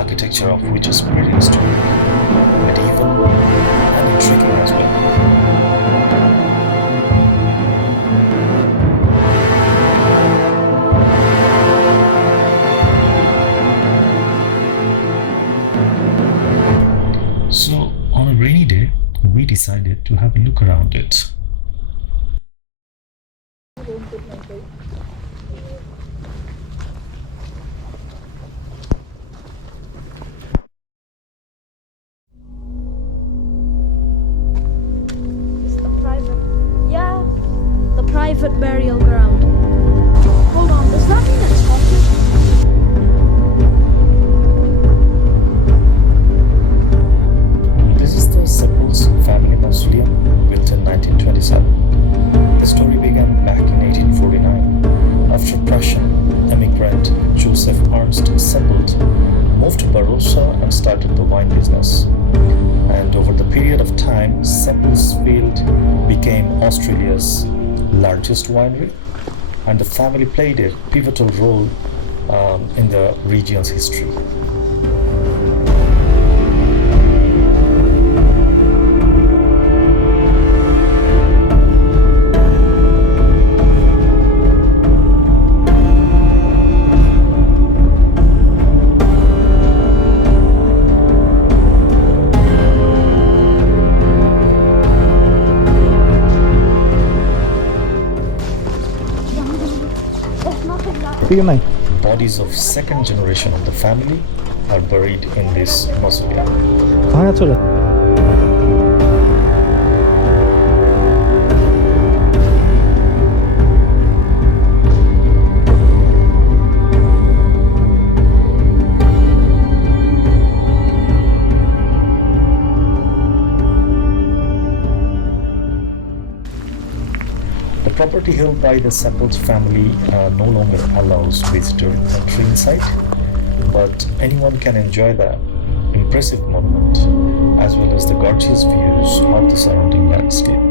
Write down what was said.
architecture of which is pretty historic, medieval, and intriguing as well. So, on a rainy day, we decided to have a look around it. It's the private. Yeah, the private burial ground. Hold on, does that mean it's haunted? This is the Seppelt Family Mausoleum, built in 1927. The story began back in 1849, after Prussian emigrant Joseph Ernst Seppelt moved to Barossa and started the wine business. And over the period of time, Seppeltsfield became Australia's largest winery, and the family played a pivotal role in the region's history. Bodies of second generation of the family are buried in this mausoleum. The property held by the Seppelt family no longer allows visitor entry inside, but anyone can enjoy the impressive monument as well as the gorgeous views of the surrounding landscape.